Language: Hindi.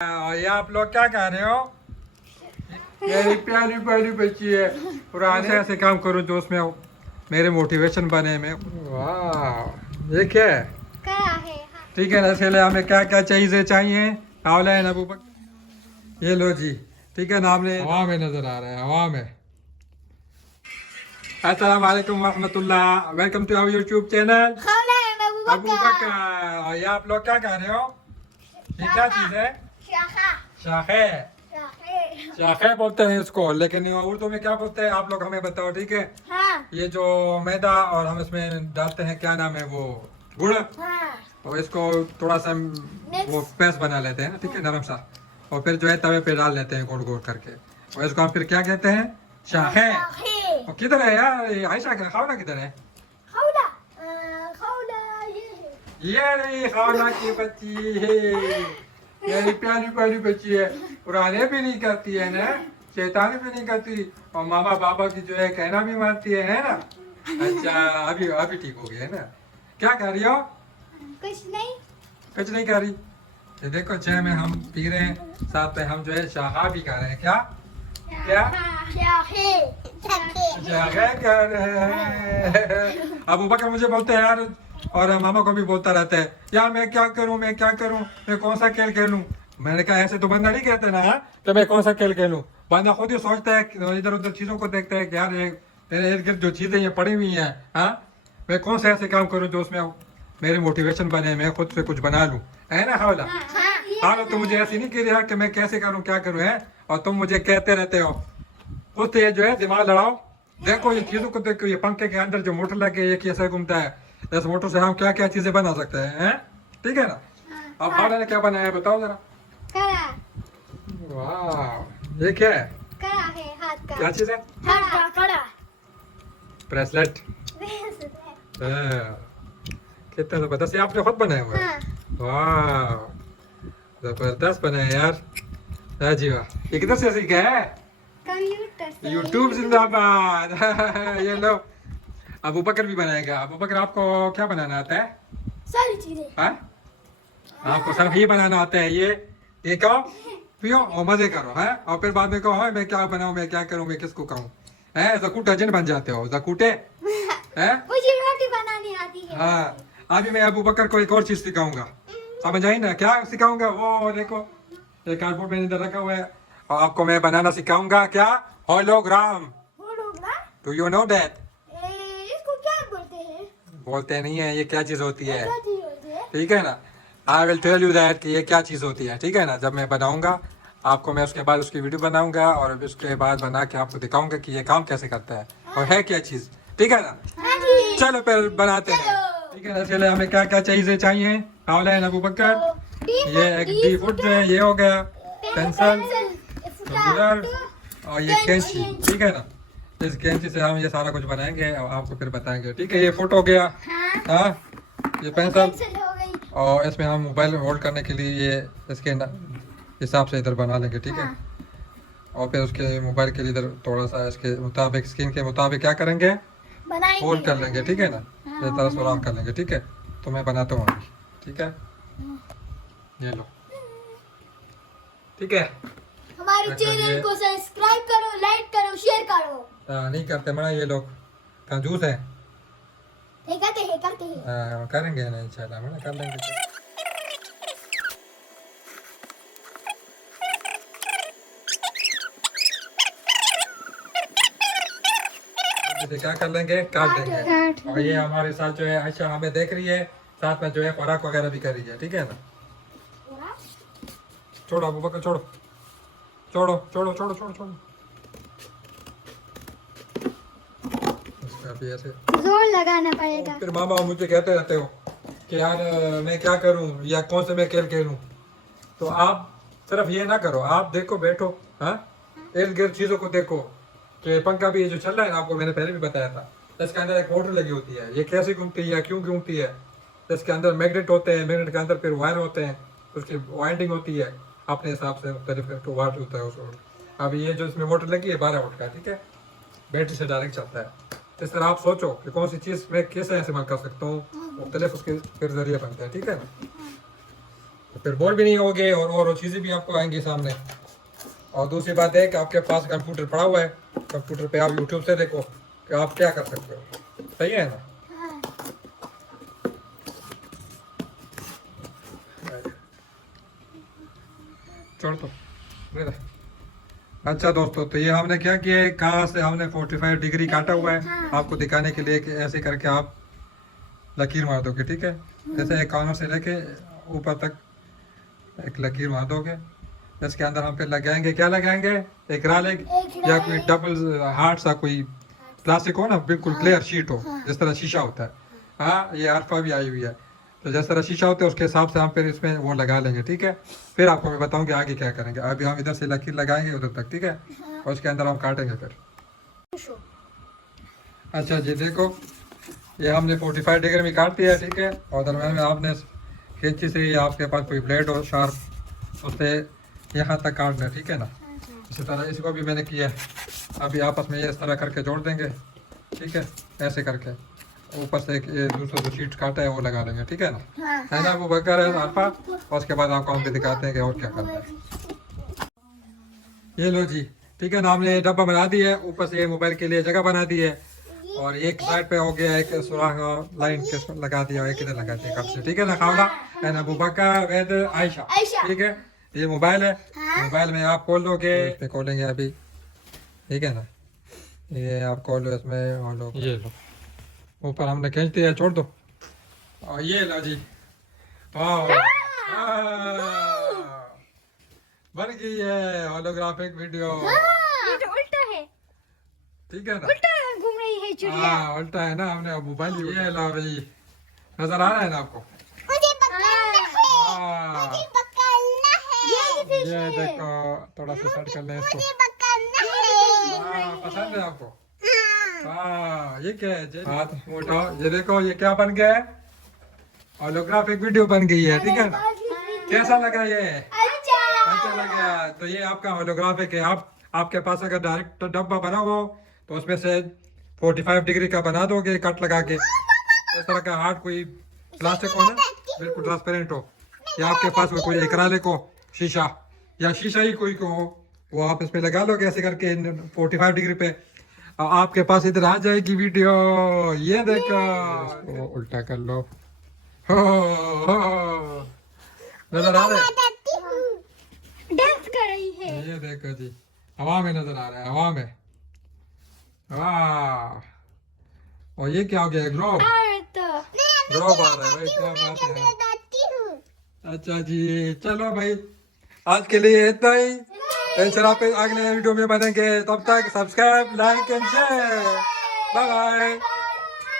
ये आप लोग क्या कर रहे हो? मेरी प्यारी प्यारी बच्ची है। पुराने ऐसे काम करो जो उसमें मेरे मोटिवेशन बने में। वाह, ये क्या है? ठीक है ना, इसलिए हमें क्या क्या चीजें चाहिए? ऑनलाइन अबू बकर, ये लो जी। ठीक है ना, हमने हवा में नजर आ रहा है, हवा में। अस्सलाम वालेकुम रहमतुल्लाह, welcome to our YouTube channel Abu Bakr. और ये आप लोग क्या कर रहे हो? ये क्या चीज है? शाखे। शाखे बोलते हैं इसको, लेकिन उर्दू में क्या बोलते हैं आप लोग हमें बताओ, ठीक है? ये जो मैदा और हम इसमें डालते हैं, क्या नाम है वो, गुड़। और इसको थोड़ा सा वो पेस्ट बना लेते हैं ना, ठीक है, नरम सा। और फिर जो है तवे पे डाल लेते हैं गोल गोल करके। और इसको हम फिर क्या कहते हैं? शाखे। और किधर है यार ये आयशा? खावला किधर है? ये रही खावला की बच्ची है, मेरी प्यारी प्यारी बच्ची है। पुराने भी नहीं करती है ना, शैतानी भी नहीं करती, और मामा पापा की जो है कहना भी मानती है ना। अच्छा, अभी अभी ठीक हो गया है ना? क्या कर रही हो? कुछ नहीं कर रही। ये देखो, चाय में हम पी रहे हैं, साथ में हम जो है शाखा भी खा रहे हैं। क्या क्या शाखा कर रहे हैं? अबू बकर मुझे बोलते हैं यार, और मामा को भी बोलता रहता है यार, मैं क्या करूं, मैं क्या करूं, मैं कौन सा खेल खेलूं। मैंने कहा ऐसे तो बंदा नहीं कहता ना, तो मैं कौन सा खेल खेलूं। बंदा खुद ही सोचता है, इधर उधर चीजों को देखता है कि यार मेरे इर्द गिर्द जो चीजें ये पड़ी हुई हैं, हाँ, मैं कौन सा ऐसे काम करूं जो उसमें मेरी मोटिवेशन बने, मैं खुद से कुछ बना लूं, है ना हौला? हाँ, तो मुझे ऐसी नहीं कह रहा कि मैं कैसे करूं, क्या करूं, है। और तुम मुझे कहते रहते हो खुद से, ये जो है दिमाग लड़ाओ। देखो ये चीजों को देखो, ये पंखे के अंदर जो मोटर लगे, ये कैसे घूमता है। इस मोटर से हम क्या क्या चीजें बना सकते हैं? ठीक है ना? अब खाना ने क्या बनाया है बताओ जरा। वाह, ये क्या है? क्या चीज है? ब्रेसलेट। कितना जबरदस्त, ये आपने खुद बनाया हुआ है? वाह, जबरदस्त बनाया यार। हाँ जी वाह, ये किधर से सीखा है? यूट्यूब जिंदाबाद। ये लो, अबू बकर भी बनाएगा। अबू बकर, आपको क्या बनाना आता है? सारी चीजें। हाँ, आपको सब ही बनाना आता है। ये कहो, पियो और मजे करो, है। और फिर बाद में कहो हाँ, मैं क्या बनाऊं, मैं क्या करूं, मैं किसको कहूं, है। जकूटा जिन बन जाते हो, जकूटे, है। मुझे रोटी बनानी आती है। हाँ, अभी मैं अबू बकर को एक और चीज सिखाऊंगा, समझ आई ना? क्या सिखाऊंगा? वो देखो, ये कार्डबोर्ड मैंने इधर रखा हुआ है, और आपको मैं बनाना सिखाऊंगा। क्या? Hologram. Do you know that? इसको क्या बोलते हैं? बोलते नहीं है, ये क्या चीज होती है? क्या चीज होती है? ठीक है ना, I will tell you that कि ये क्या चीज़ होती है। ठीक है ना, जब मैं बनाऊंगा आपको, मैं उसके बाद उसकी वीडियो बनाऊंगा, और उसके बाद बना के आपको दिखाऊंगा कि ये काम कैसे करता है और है क्या चीज़। ठीक है ना? हाँ जी। चलो फिर बनाते हैं। ठीक है ना, चले हमें क्या क्या चीज़ें चाहिए? ऑनलाइन अबू बकर, ये एक डी फुट है, ये हो गया पेंसिल, रुलर, और ये कैंची। ठीक है ना, इस कैंची से हम ये सारा कुछ बनाएंगे और आपको फिर बताएंगे। ठीक है, ये फुट हो गया, हाँ, ये पेंसिल, हो गई। और इसमें हम मोबाइल होल्ड करने के लिए ये इसके हिसाब से इधर बना लेंगे। ठीक है, और फिर उसके मोबाइल के लिए इधर थोड़ा सा इसके मुताबिक, स्क्रीन के मुताबिक क्या करेंगे, होल्ड कर लेंगे। ठीक है ना, इस तरह से आराम कर लेंगे। ठीक है, तो मैं बनाता हूँ अभी। ठीक है, ये लो। ठीक है, हमारे चैनल को सब्सक्राइब करो, लाइक करो, शेयर करो। नहीं करते मना, ये लोग कंजूस हैं। करते हैं। करेंगे ना इंशाल्लाह, मना कर लेंगे। क्या कर लेंगे, काट देंगे। और ये हमारे साथ जो है आयशा हमें देख रही है, साथ में जो है खुराक वगैरह भी कर रही है। ठीक है ना, छोड़ो अबू बकर, छोड़ो छोड़ो छोड़ो छोड़ो छोड़ो छोड़ो। इसका भी ऐसे जोर लगाना पड़ेगा। फिर मामा मुझे कहते रहते हो कि यार मैं क्या करूं या कौन से मैं खेल खेलूं। तो आप सिर्फ ये ना करो, आप देखो, बैठो, हाँ, इर्द गिर्द चीज़ों को देखो। कि पंखा भी ये जो चल रहा है ना, आपको मैंने पहले भी बताया था, इसके अंदर एक मोटर लगी होती है, ये कैसे घूमती है या क्यों घूमती है। इसके अंदर मैग्नेट होते हैं, मैग्नेट के अंदर फिर वायर होते हैं, उसकी वाइंडिंग होती है अपने हिसाब से, मुख्तलिफ तो वाट होता है उसको। अब ये जो इसमें मोटर लगी है 12 वोल्ट का, ठीक है, बैटरी से डायरेक्ट चलता है। इस तरह आप सोचो कि कौन सी चीज़ मैं कैसे इस्तेमाल कर सकता हूँ, मुख्तलिफ उसके फिर जरिए बनते हैं। ठीक है ना, तो फिर बोर भी नहीं होगे और चीज़ें भी आपको आएंगी सामने। और दूसरी बात है कि आपके पास कंप्यूटर पड़ा हुआ है, कंप्यूटर पे आप यूट्यूब से देखो कि आप क्या कर सकते हो। सही है ना? छोड़ तो। अच्छा दोस्तों, तो ये हमने क्या किया है, कहाँ से हमने 45 डिग्री काटा हुआ है आपको दिखाने के लिए कि ऐसे करके आप लकीर मार दोगे। ठीक है, जैसे एक कॉर्नर से लेके ऊपर तक एक लकीर मार दोगे। इसके अंदर हम फिर लगाएंगे, क्या लगाएंगे, एक रालेग या कोई डबल हार्ड सा कोई प्लास्टिक हो ना, बिल्कुल क्लियर शीट हो, जिस तरह शीशा होता है। हाँ, ये आरफा भी आई हुई है, तो जिस तरह शीशा होता है उसके हिसाब से हम फिर इसमें वो लगा लेंगे। ठीक है, फिर आपको मैं बताऊंगी आगे क्या करेंगे। अभी हम इधर से लकीर लगाएंगे उधर तक। ठीक है, और उसके अंदर हम काटेंगे फिर। अच्छा जी, देखो ये हमने 45 डिग्री में काट दिया है। ठीक है, और दरम्यान में आपने कैंची से या आपके पास कोई ब्लेड हो शार्प, उससे यहाँ तक काटना है। ठीक है ना, इसी तरह इसको भी मैंने किया है। अभी आपस में ये इस तरह करके जोड़ देंगे। ठीक है, ऐसे करके ऊपर से एक ये दूसरा जो शीट काटा है वो लगा लेंगे। ठीक है ना, है ना वो बकर है अल्फा। और उसके बाद आपको हम भी दिखाते हैं कि और क्या करना है। ये लो जी, ठीक है ना, हमने ये डब्बा बना दिया है, ऊपर से ये मोबाइल के लिए जगह बना दी है, और एक साइड पे हो गया, एक सुराख लाइन के लगा दिया, एक इधर लगा दिया कब से। ठीक है ना, खावला है ना, अबू बकर, वैद, आयशा। ठीक है, ये मोबाइल है, मोबाइल में आप खोल लोगे, इसमें खोलेंगे अभी। ठीक है ना, ये आप खोल लो इसमें, और लो ये लो, ऊपर हमने खींच दिया, छोड़ दो। और ये लो जी, बन गई है होलोग्राफिक वीडियो। ये तो उल्टा है, ठीक है ना, उल्टा घूम रही है चिड़िया। हाँ उल्टा है ना, हमने मोबाइल ये ला भाई, नजर आ रहा है ना आपको? मुझे पकड़ना है, हाँ, मुझे पकड़ना है। ये देखो, थोड़ा सा सेट कर लें इसको। मुझे पकड़ना है। हाँ, पसंद है आपको? हाँ, ये क्या है, हाथ उठाओ, ये देखो ये क्या बन गया है, होलोग्राफिक वीडियो बन गई है। ठीक है ना, कैसा लगा ये? अच्छा लगा। तो ये आपका होलोग्राफिक है। आपके पास अगर डायरेक्ट डब्बा बना हो तो उसमें से 45 डिग्री का बना दोगे कट लगा के। इस तरह का हार्ड कोई प्लास्टिक हो ना, बिल्कुल ट्रांसपेरेंट हो, या आपके पास कोई एक्रालिक हो, शीशा या शीशा ही कोई को हो, वो आप इसमें लगा लोगे ऐसे करके 45 डिग्री पे। आपके पास इधर आ जाएगी वीडियो। ये देखो, इसको उल्टा कर लो। हो नजर आ रहा है? डांस कर रही है। ये देखो जी, हवा में नजर आ रहा है, हवा में। वाह, और ये क्या हो गया, ग्लोब? ग्लोब आ रहा है भाई, क्या बात है। अच्छा जी, चलो भाई, आज के लिए इतना ही। इंशाल्लाह पे अगले वीडियो में बनेंगे, तब तक subscribe, like and share. Bye bye.